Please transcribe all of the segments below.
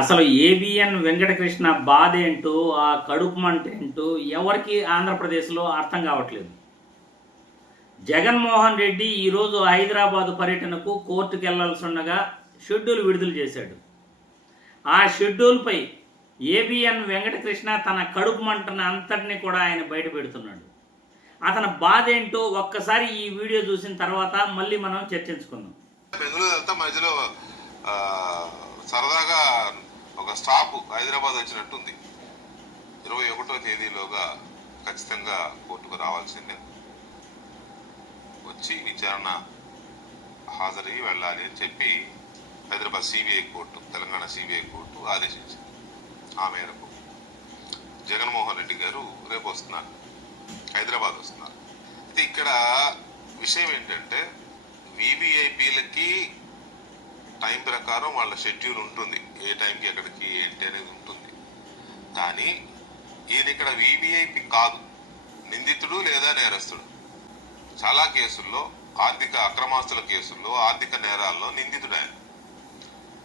అసలు ఏబిఎన్ వెంకటకృష్ణ బాధ ఏంటో, ఆ కడుపు మంట ఏంటో ఎవరికి ఆంధ్రప్రదేశ్లో అర్థం కావట్లేదు. జగన్మోహన్ రెడ్డి ఈరోజు హైదరాబాద్ పర్యటనకు కోర్టుకు వెళ్లాల్సి ఉండగా షెడ్యూల్ విడుదల చేశాడు. ఆ షెడ్యూల్పై ఏబిఎన్ వెంకటకృష్ణ తన కడుపు మంటను అంతటిని కూడా ఆయన బయట పెడుతున్నాడు. అతని బాధ ఏంటో ఒక్కసారి ఈ వీడియో చూసిన తర్వాత మళ్ళీ మనం చర్చించుకుందాం. బెంగళూరు మధ్యలో సరదాగా ఒక స్టాప్ హైదరాబాద్ వచ్చినట్టుంది. 21వ తేదీలోగా ఖచ్చితంగా కోర్టుకు రావాల్సిందే, వచ్చి విచారణ హాజరయ్యి వెళ్ళాలి అని చెప్పి Hyderabad CBI court, Telangana CBI court ఆదేశించింది. ఆ మేరకు జగన్మోహన్ రెడ్డి గారు రేపు వస్తున్నారు, హైదరాబాద్ వస్తున్నారు. అయితే ఇక్కడ విషయం ఏంటంటే వివిఐపీలకి టైం ప్రకారం వాళ్ళ షెడ్యూల్ ఉంటుంది, ఏ టైంకి ఎక్కడికి ఏంటి అనేది ఉంటుంది. కానీ ఈయన ఇక్కడ వివిఐపి కాదు, నిందితుడు లేదా నేరస్తుడు. చాలా కేసుల్లో, ఆర్థిక అక్రమాస్తుల కేసుల్లో, ఆర్థిక నేరాల్లో నిందితుడు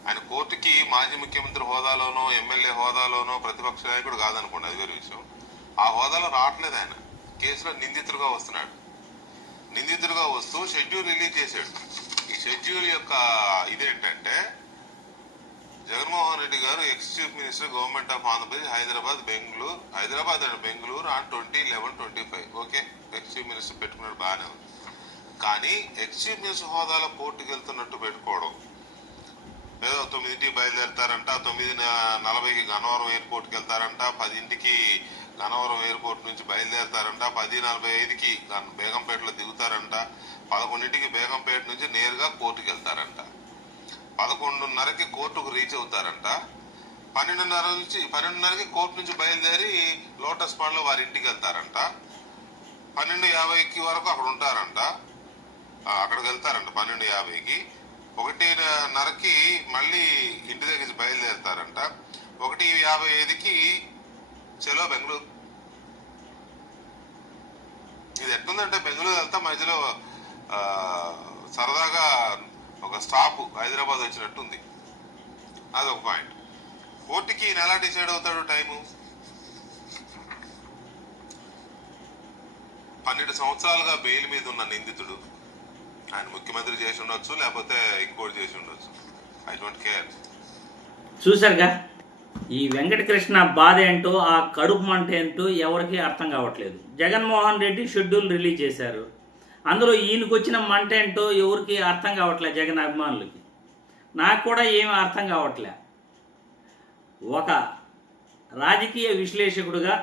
ఆయన కోర్టుకి మాజీ ముఖ్యమంత్రి హోదాలోనో, ఎమ్మెల్యే హోదాలోనో, ప్రతిపక్ష నాయకుడు కాదనుకోండి, అది వేరే విషయం. ఆ హోదాలో రావట్లేదు, ఆయన కేసులో నిందితుడుగా వస్తున్నాడు. నిందితుడుగా వస్తూ షెడ్యూల్ రిలీజ్ చేశాడు. ఈ షెడ్యూల్ యొక్క ఇదేంటంటే, జగన్మోహన్ రెడ్డి గారు ex chief minister government of Andhra Pradesh Hyderabad and Bengaluru on 20/11/25. Okay, ex chief minister పెట్టుకున్నాడు, బాగానే ఉంది. కానీ ఎక్స్ చీఫ్ మినిస్టర్ హోదాలో కోర్టుకు వెళ్తున్నట్టు పెట్టుకోవడం, ఏదో 9కి బయలుదేరుతారంట, 9:40కి గన్నవరం ఎయిర్పోర్ట్కి వెళ్తారంట, 10కి గన్నవరం ఎయిర్పోర్ట్ నుంచి బయలుదేరుతారంట, 10:45కి బేగంపేటలో దిగుతారంట, 11కి బేగంపేట నుంచి నేరుగా కోర్టుకు వెళ్తారంట, 11:30కి కోర్టుకు రీచ్ అవుతారంట, 12:30కి కోర్టు నుంచి బయలుదేరి లోటస్ పాండ్లో వారి ఇంటికి వెళ్తారంట, 12:50కి వరకు అక్కడ ఉంటారంట, అక్కడికి వెళ్తారంట 12:50కి, 1:30కి మళ్ళీ ఇంటి దగ్గర బయలుదేరుతారంట, 1:55కి చలో బెంగళూరు. ఇది ఎట్లుందంటే బెంగళూరు వెళ్తా మధ్యలో సరదాగా ఒక స్టాప్ హైదరాబాద్ వచ్చినట్టుంది. అదొక పాయింట్. కోర్టుకి ఈయన ఎలా డిసైడ్ అవుతాడు టైము? 12 సంవత్సరాలుగా బెయిల్ మీద ఉన్న నిందితుడు, ఆయన ముఖ్యమంత్రి చేసి ఉండొచ్చు, లేకపోతే ఇంకోటి చేసి ఉండొచ్చు, ఐ డోంట్ కేర్. చూసారుగా ఈ వెంకటకృష్ణ బాధ ఏంటో, ఆ కడుపు మంట ఏంటో ఎవరికి అర్థం కావట్లేదు. జగన్మోహన్ రెడ్డి షెడ్యూల్ రిలీజ్ చేశారు, అందులో ఈయనకు వచ్చిన మంట ఏంటో ఎవరికి అర్థం కావట్లేదు. జగన్ అభిమానులకి, నాకు కూడా ఏమీ అర్థం కావట్లే. ఒక రాజకీయ విశ్లేషకుడుగా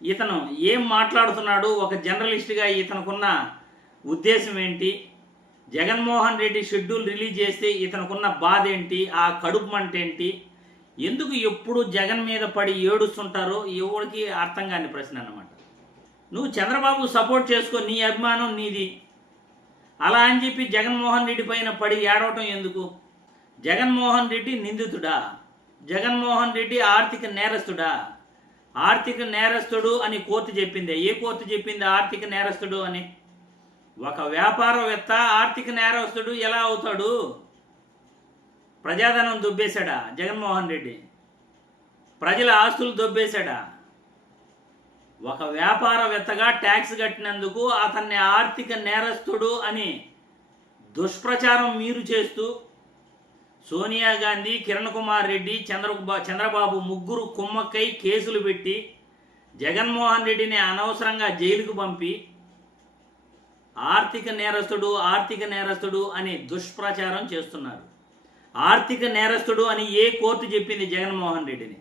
ఇతను ఏం మాట్లాడుతున్నాడు, ఒక జర్నలిస్ట్గా ఇతనుకున్న ఉద్దేశం ఏంటి, జగన్మోహన్ రెడ్డి షెడ్యూల్ రిలీజ్ చేస్తే ఇతనుకున్న బాధ ఏంటి, ఆ కడుపు మంట ఏంటి, ఎందుకు ఎప్పుడు జగన్ మీద పడి ఏడుస్తుంటారో ఎవరికి అర్థం కాని ప్రశ్న అన్నమాట. నువ్వు చంద్రబాబు సపోర్ట్ చేసుకో, నీ అభిమానం నీది, అలా అని చెప్పి జగన్మోహన్ రెడ్డి పైన పడి ఏడవటం ఎందుకు? జగన్మోహన్ రెడ్డి నిందితుడా? జగన్మోహన్ రెడ్డి ఆర్థిక నేరస్తుడా? ఆర్థిక నేరస్తుడు అని కోర్టు చెప్పింది. ఏ కోర్టు చెప్పింది ఆర్థిక నేరస్తుడు అని? ఒక వ్యాపారవేత్త ఆర్థిక నేరస్తుడు ఎలా అవుతాడు? ప్రజాధనం దొబ్బేశాడా జగన్మోహన్ రెడ్డి? ప్రజల ఆస్తులు దొబ్బేశాడా? ఒక వ్యాపారవేత్తగా ట్యాక్స్ కట్టినందుకు అతన్ని ఆర్థిక నేరస్తుడు అని దుష్ప్రచారం మీరు చేస్తూ సోనియా గాంధీ, కిరణ్ కుమార్ రెడ్డి, చంద్రబాబు ముగ్గురు కుమ్మక్కై కేసులు పెట్టి జగన్మోహన్ రెడ్డిని అనవసరంగా జైలుకు పంపి ఆర్థిక నేరస్తుడు అని దుష్ప్రచారం చేస్తున్నారు. ఆర్థిక నేరస్తుడు అని ఏ కోర్టు చెప్పింది జగన్మోహన్ రెడ్డిని?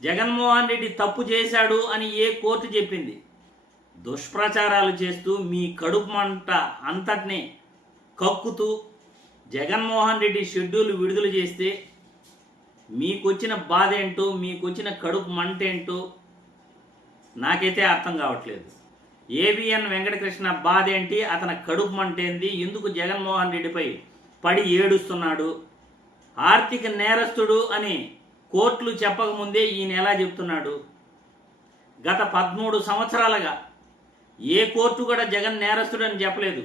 జగన్మోహన్ రెడ్డి తప్పు చేశాడు అని ఏ కోర్టు చెప్పింది? దుష్ప్రచారాలు చేస్తూ మీ కడుపు మంట అంతటినీ కక్కుతూ జగన్మోహన్ రెడ్డి షెడ్యూల్ విడుదల చేస్తే మీకొచ్చిన బాధ ఏంటో, మీకొచ్చిన కడుపు మంట ఏంటో నాకైతే అర్థం కావట్లేదు. ఏబిఎన్ వెంకటకృష్ణ బాధ ఏంటి, అతని కడుపు మంట ఏంది, ఎందుకు జగన్మోహన్ రెడ్డిపై పడి ఏడుస్తున్నాడు? ఆర్థిక నేరస్తుడు అని కోర్టులు చెప్పకముందే ఈయన ఎలా చెప్తున్నాడు? గత 13 సంవత్సరాలుగా ఏ కోర్టు కూడా జగన్ నేరస్తుడు అని చెప్పలేదు.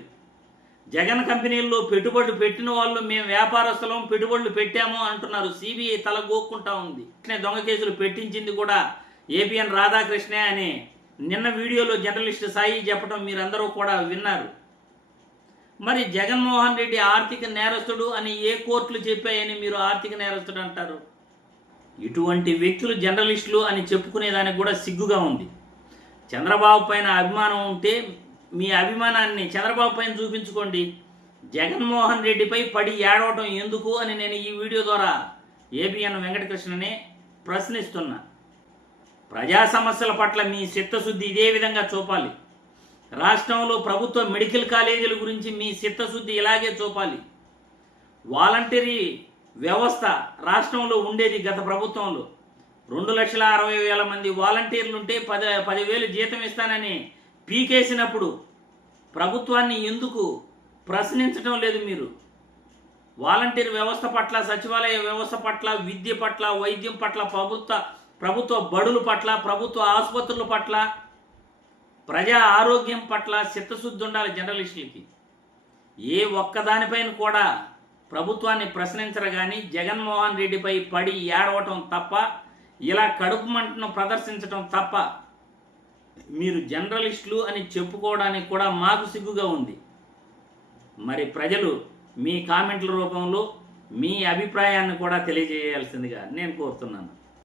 జగన్ కంపెనీల్లో పెట్టుబడులు పెట్టిన వాళ్ళు మేము వ్యాపారస్తులం పెట్టుబడులు పెట్టాము అంటున్నారు. సిబిఐ తల గోక్కుంటా ఉంది. దొంగ కేసులు పెట్టించింది కూడా ఏపీఎన్ రాధాకృష్ణే అని నిన్న వీడియోలో జర్నలిస్ట్ సాయి చెప్పడం మీరందరూ కూడా విన్నారు. మరి జగన్మోహన్ రెడ్డి ఆర్థిక నేరస్తుడు అని ఏ కోర్టులు చెప్పాయని మీరు ఆర్థిక నేరస్తుడు అంటారు? ఇటువంటి వ్యక్తులు జర్నలిస్టులు అని చెప్పుకునేదానికి కూడా సిగ్గుగా ఉంది. చంద్రబాబు పైన అభిమానం ఉంటే మీ అభిమానాన్ని చంద్రబాబు పైన చూపించుకోండి. జగన్మోహన్ రెడ్డిపై పడి ఏడవటం ఎందుకు అని నేను ఈ వీడియో ద్వారా ఏబిఎన్ వెంకటకృష్ణనే ప్రశ్నిస్తున్నా. ప్రజా సమస్యల పట్ల మీ చిత్తశుద్ధి ఇదే విధంగా చూపాలి. రాష్ట్రంలో ప్రభుత్వ మెడికల్ కాలేజీల గురించి మీ చిత్తశుద్ధి ఇలాగే చూపాలి. వాలంటరీ వ్యవస్థ రాష్ట్రంలో ఉండేది గత ప్రభుత్వంలో. 2,60,000 మంది వాలంటీర్లు ఉంటే 10,000 జీతం ఇస్తానని పీకేసినప్పుడు ప్రభుత్వాన్ని ఎందుకు ప్రశ్నించడం లేదు మీరు? వాలంటీర్ వ్యవస్థ పట్ల, సచివాలయ వ్యవస్థ పట్ల, విద్య పట్ల, వైద్యం పట్ల, ప్రభుత్వ బడుల పట్ల, ప్రభుత్వ ఆసుపత్రుల పట్ల, ప్రజా ఆరోగ్యం పట్ల చిత్తశుద్ధి ఉండాలి జర్నలిస్టులకి. ఏ ఒక్కదానిపైన కూడా ప్రభుత్వాన్ని ప్రశ్నించరు కానీ జగన్మోహన్ రెడ్డిపై పడి ఏడవటం తప్ప, ఇలా కడుపు మంటను ప్రదర్శించటం తప్ప మీరు జర్నలిస్టులు అని చెప్పుకోవడానికి కూడా మాకు సిగ్గుగా ఉంది. మరి ప్రజలు మీ కామెంట్ల రూపంలో మీ అభిప్రాయాన్ని కూడా తెలియజేయాల్సిందిగా నేను కోరుతున్నాను.